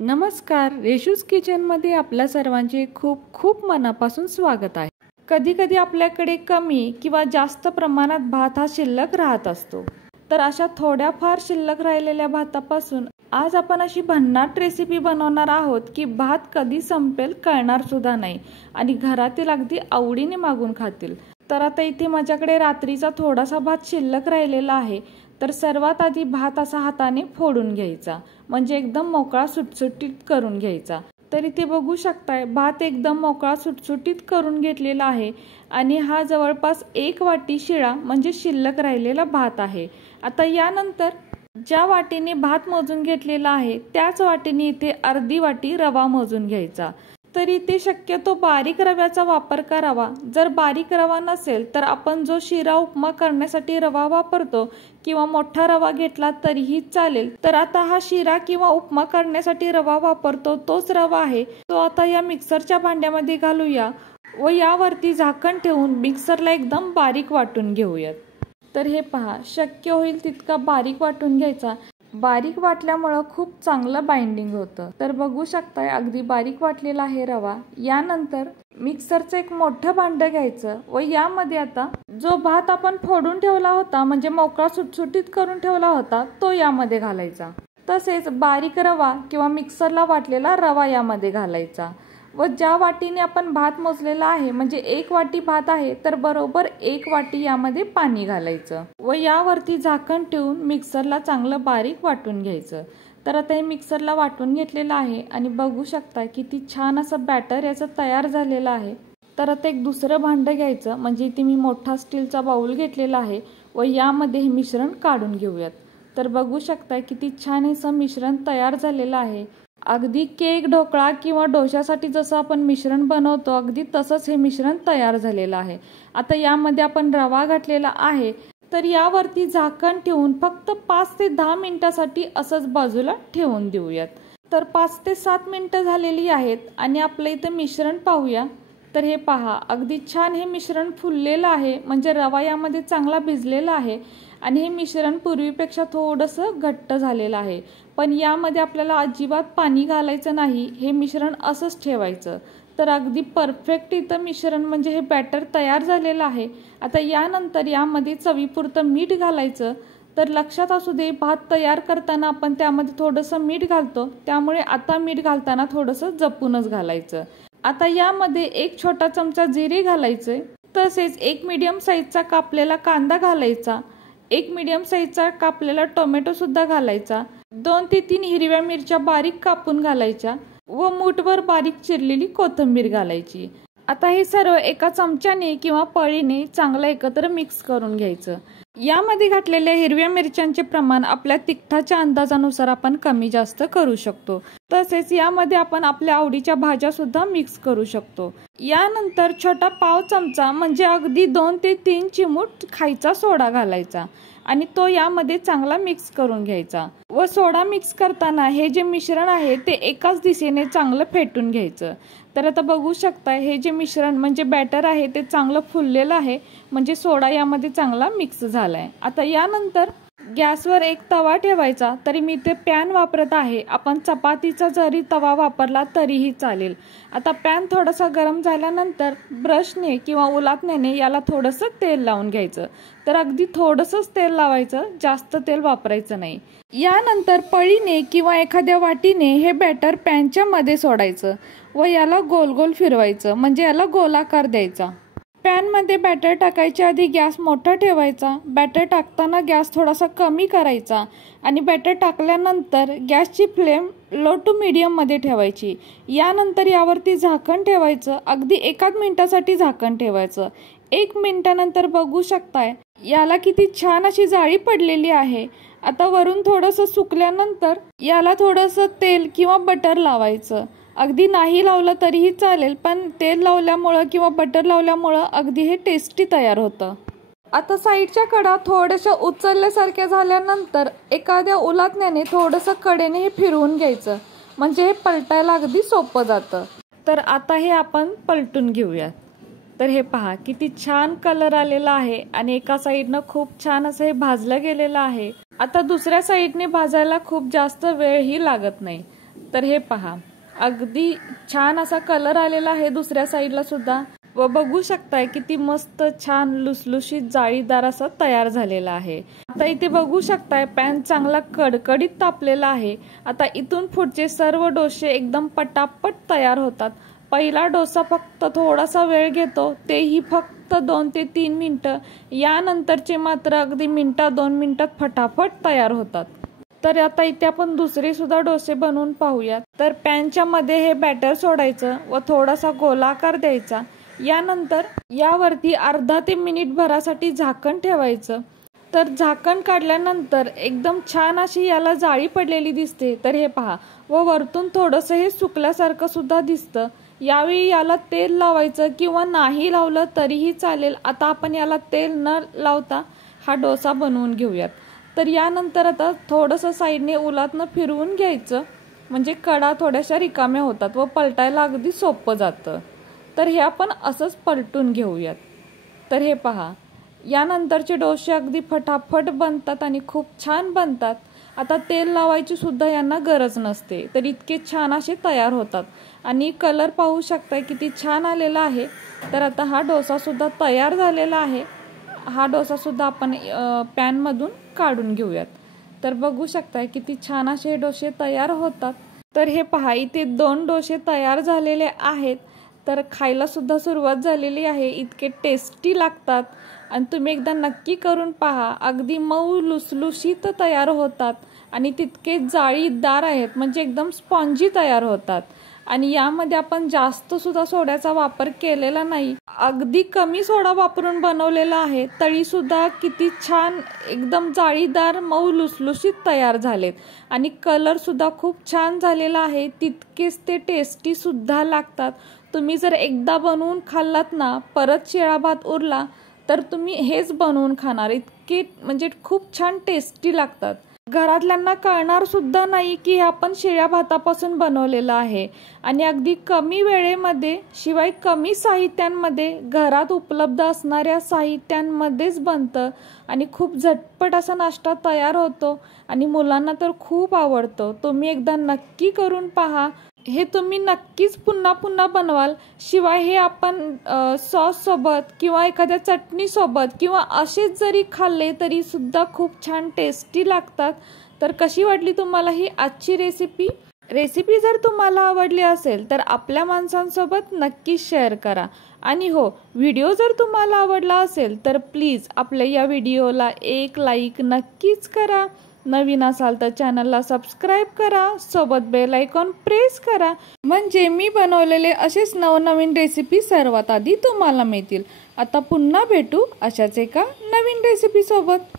नमस्कार, रेशूज किचनमध्ये आपल्या सर्वांचे खूप खूप मनापासून स्वागत आहे। कधी कधी आपल्याकडे कमी किंवा जास्त प्रमाणात भात हा शिल्लक राहत असतो। तर अशा थोड्याफार शिल्लक राहिलेल्या भातापासून आज आपण अशी भन्नाट रेसिपी बनवणार आहोत की भात कधी संपेल कळणार सुद्धा नाही आणि घरातील अगदी आवडीने मागून खातील। तर आता इथे माझ्याकडे रात्रीचा थोडासा भात शिल्लक राहिलेला आहे। तर सर्वात आधी भात असा हाताने फोडून घ्यायचा, म्हणजे एकदम मोकळा सुटसुटीत करून घ्यायचा। तर इथे बघू शकताय भात एकदम मोकळा सुटसुटीत करून घेतलेला आहे आणि हा जवळपास 1 वाटी शिळा म्हणजे शिल्लक राहिलेला भात आहे। आता यानंतर ज्या वाटीने भात मोजून घेतलेला आहे त्याच वाटीने इथे अर्धी वाटी रवा मोजून घ्यायचा। तर इथे शक्यतो बारीक रव्याचा वापर करावा। जर बारीक रवा नसेल तर आपण जो शिरा उपमा करण्यासाठी रवा वापरतो किंवा मोठा रवा घेतला तरीही चालेल। तर आता हा शिरा किंवा उपमा करण्यासाठी रवा वापरतो तोच रवा आहे, तो आता या मिक्सरच्या भांड्यामध्ये घालूया व यावरती झाकण ठेवून मिक्सरला एकदम बारीक वाटून घेऊयात। तर हे पहा, शक्य होईल तितका बारीक वाटून घ्यायचा। बारीक वाटल्यामुळे खूप चांगलं बाइंडिंग होतं। तर बघू शकताय अगदी बारीक वाटलेला आहे रवा। यानंतर मिक्सरचं एक मोठं भांडं घ्यायचं व यामध्ये आता जो भात आपण फोडून ठेवला होता म्हणजे मोकळा सुटसुटीत करून ठेवला होता तो यामध्ये घालायचा। तसेच बारीक रवा किंवा मिक्सरला वाटलेला रवा यामध्ये घालायचा व ज्या वाटीने आपण भात मोजलेला आहे म्हणजे 1 वाटी भात आहे तर बरोबर 1 वाटी यामध्ये पाणी घालायचं व यावरती झाकण ठेवून मिक्सरला चांगलं बारीक वाटून घ्यायचं। तर आता हे मिक्सरला वाटून घेतलेलं आहे आणि बघू शकता किती छान असं बॅटर याचं तयार झालेलं आहे। तर आता एक दुसरं भांडं घ्यायचं, म्हणजे इथे मी मोठा स्टीलचा बाउल घेतलेला आहे व यामध्ये हे मिश्रण काढून घेऊयात। तर बघू शकता किती छान असं मिश्रण तयार झालेलं आहे। अगदी केक, ढोकळा किंवा डोशासाठी जसं आपण मिश्रण बनवतो अगदी तसंच हे मिश्रण तयार झालेलं आहे। आता यामध्ये आपण रवा घातलेला आहे तर यावरती झाकण ठेवून फक्त 5 ते 10 मिनिटासाठी असंच बाजूला ठेवून देऊयात। तर 5 ते 7 मिनिटं झालेली आहेत आणि आपलं इथं मिश्रण पाहूया। तर हे पहा, अगदी छान हे मिश्रण फुललेलं आहे, म्हणजे रवा यामध्ये चांगला भिजलेला आहे आणि हे मिश्रण पूर्वीपेक्षा थोडंसं घट्ट झालेलं आहे। पण यामध्ये आपल्याला अजिबात पाणी घालायचं नाही, हे मिश्रण असंच ठेवायचं। तर अगदी परफेक्ट इथं मिश्रण म्हणजे हे बॅटर तयार झालेलं आहे। आता यानंतर यामध्ये चवीपुरतं मीठ घालायचं। तर लक्षात असू दे, भात तयार करताना आपण त्यामध्ये थोडंसं मीठ घालतो, त्यामुळे आता मीठ घालताना थोडंसं जपूनच घालायचं। आता यामध्ये 1 छोटा चमचा जिरे घालायचे, तसेच 1 मीडियम साईजचा कापलेला कांदा घालायचा, 1 मीडियम साईजचा कापलेला टोमॅटो सुद्धा घालायचा, 2 ते 3 हिरव्या मिरच्या बारीक कापून घालायच्या व मूठभर बारीक चिरलेली कोथिंबीर घालायची। आता हे सर्व एका चमच्याने किंवा पळीने चांगलं एकत्र मिक्स करून घ्यायचं। यामध्ये घातलेल्या हिरव्या मिरच्यांचे प्रमाण आपल्या तिखटाच्या अंदाजानुसार आपण कमी जास्त करू शकतो। तसेच यामध्ये आपण आपल्या आवडीच्या भाज्या सुद्धा मिक्स करू शकतो। यानंतर छोटा पाव चमचा म्हणजे अगदी 2 ते 3 चिमूट खायचा सोडा घालायचा आणि तो यामध्ये चांगला मिक्स करून घ्यायचा व सोडा मिक्स करताना हे जे मिश्रण आहे ते एकाच दिशेने चांगलं फेटून घ्यायचं। तर आता बघू शकता हे जे मिश्रण म्हणजे बॅटर आहे ते चांगलं फुललेलं आहे, म्हणजे सोडा यामध्ये चांगला मिक्स झालाय। आता यानंतर गॅसवर एक तवा ठेवायचा। तरी मी इथे पॅन वापरत आहे, आपण चपातीचा जरी तवा वापरला तरीही चालेल। आता पॅन थोडासा गरम झाल्यानंतर ब्रशने किंवा उलाटण्याने याला थोडंसं तेल लावून घ्यायचं। तर अगदी थोडंसंच तेल लावायचं, जास्त तेल वापरायचं नाही। यानंतर पळीने किंवा एखाद्या वाटीने हे बॅटर पॅनच्या मध्ये सोडायचं व याला गोल गोल फिरवायचं, म्हणजे याला गोलाकार द्यायचा। पॅन मध्ये बॅटर टाकायच्या आधी गॅस मोठा ठेवायचा, बॅटर टाकताना गॅस थोडासा कमी करायचा आणि बॅटर टाकल्यानंतर गॅसची फ्लेम लो टू मीडियम मध्ये ठेवायची। यानंतर यावरती झाकण ठेवायचं, अगदी 1 मिनिटासाठी झाकण ठेवायचं। 1 मिनिटानंतर बघू शकताय याला किती छान अशी जाळी पडलेली आहे। आता वरून थोडंसं सुकल्यानंतर याला थोडंसं तेल किंवा बटर लावायचं। अगदी नाही लावलं तरीही चालेल, पण तेल लावल्यामुळं किंवा बटर लावल्यामुळं अगदी हे टेस्टी तयार होतं। आता साईडच्या कडा थोड्याशा उचलल्यासारख्या झाल्यानंतर एखाद्या उलाटण्याने थोडंसं कडेने हे फिरवून घ्यायचं, म्हणजे हे पलटायला अगदी सोपं जातं। तर आता हे आपण पलटून घेऊयात। तर हे पहा किती छान कलर आलेला आहे आणि एका साईडनं खूप छान असं हे भाजलं गेलेलं आहे। आता दुसऱ्या साईडने भाजायला खूप जास्त वेळही लागत नाही। तर हे पहा, अगदी छान असा कलर आलेला आहे दुसऱ्या साईडला सुद्धा, व बघू शकताय किती मस्त छान लुसलुशीत जाळीदार असा तयार झालेला आहे। आता इथे बघू शकताय पॅन चांगला कडकडीत तापलेला आहे। आता इथून पुढचे सर्व डोसे एकदम पटापट तयार होतात। पहिला डोसा फक्त थोडासा वेळ घेतो, तेही फक्त 2 ते 3 मिनिटं। यानंतरचे मात्र अगदी मिनिटात 2 मिनिटात फटाफट तयार होतात। तर आता इथे आपण दुसरे सुद्धा डोसे बनवून पाहूयात। तर पॅनच्या मध्ये हे बॅटर सोडायचं व थोडासा गोलाकार द्यायचा। यानंतर यावरती अर्धा ते मिनिट भरासाठी झाकण ठेवायचं। तर झाकण काढल्यानंतर एकदम छान अशी याला जाळी पडलेली दिसते। तर हे पहा, व वरतून थोडंसं हे सुकल्यासारखं सुद्धा दिसतं। यावेळी याला तेल लावायचं किंवा नाही लावलं तरीही चालेल। आता आपण याला तेल न लावता हा डोसा बनवून घेऊयात। तर यानंतर आता थोडंसं साईडने उलातनं फिरवून घ्यायचं, म्हणजे कडा थोड्याशा रिकाम्या होतात व पलटायला अगदी सोपं जातं। तर हे आपण असंच पलटून घेऊयात। तर हे पहा, यानंतरचे डोसे अगदी फटाफट बनतात आणि खूप छान बनतात। आता तेल लावायची सुद्धा यांना गरज नसते, तर इतके छान असे तयार होतात। आणि कलर पाहू शकताय किती छान आलेला आहे। तर आता हा डोसा सुद्धा तयार झालेला आहे। हा डोसा सुद्धा आपण पॅनमधून काढून घेऊयात। तर बघू शकताय किती छान असे डोसे तयार होतात। तर हे पहा, इथे 2 डोसे तयार झालेले आहेत। तर खायला सुद्धा सुरुवात झालेली आहे। इतके टेस्टी लागतात आणि तुम्ही एकदा नक्की करून पहा। अगदी मऊ लुसलुशीत तयार होतात आणि तितके जाळीदार आहेत, म्हणजे एकदम स्पॉन्जी तयार होतात। आणि यामध्ये आपण जास्त सुद्धा सोड्याचा वापर केलेला नाही, अगदी कमी सोडा वापरून बनवलेला आहे। तळी सुद्धा किती छान एकदम जाळीदार मऊ लुसलुशीत तयार झालेत आणि कलर सुद्धा खूप छान झालेला आहे। तितकेच ते टेस्टी सुद्धा लागतात। तुम्ही जर एकदा बनवून खाल्लात ना, परत शिळा भात उरला तर तुम्ही हेच बनवून खाणार। इतके म्हणजे खूप छान टेस्टी लागतात। घरातल्यांना कळणार सुद्धा नाही की हे आपण शिळ्या भातापासून बनवलेलं आहे। आणि अगदी कमी वेळेमध्ये, शिवाय कमी साहित्यांमध्ये, घरात उपलब्ध असणाऱ्या साहित्यांमध्येच बनतं आणि खूप झटपट असा नाश्ता तयार होतो आणि मुलांना तर खूप आवडतो। तुम्ही एकदा नक्की करून पहा। हे तुम्ही नक्कीच पुन्हा पुन्हा बनवाल। शिवाय हे आपण सॉस सोबत किंवा एखाद्या चटणी सोबत किंवा असेच जरी खाल्ले तरी सुद्धा खूप छान टेस्टी लागतात। तर कशी वाटली तुम्हाला ही आजची रेसिपी जर तुम्हाला आवडली असेल तर आपल्या माणसांसोबत नक्की शेअर करा। आणि हो, व्हिडिओ जर तुम्हाला आवडला असेल तर प्लीज आपल्या या व्हिडिओला एक लाईक नक्कीच करा। नवीन असाल तर चॅनलला सबस्क्राईब करा, सोबत बेल आयकॉन प्रेस करा, म्हणजे मी बनवलेले असेच नवनवीन रेसिपी सर्वात आधी तुम्हाला मिळतील। आता पुन्हा भेटू अशाच एका नवीन रेसिपी सोबत।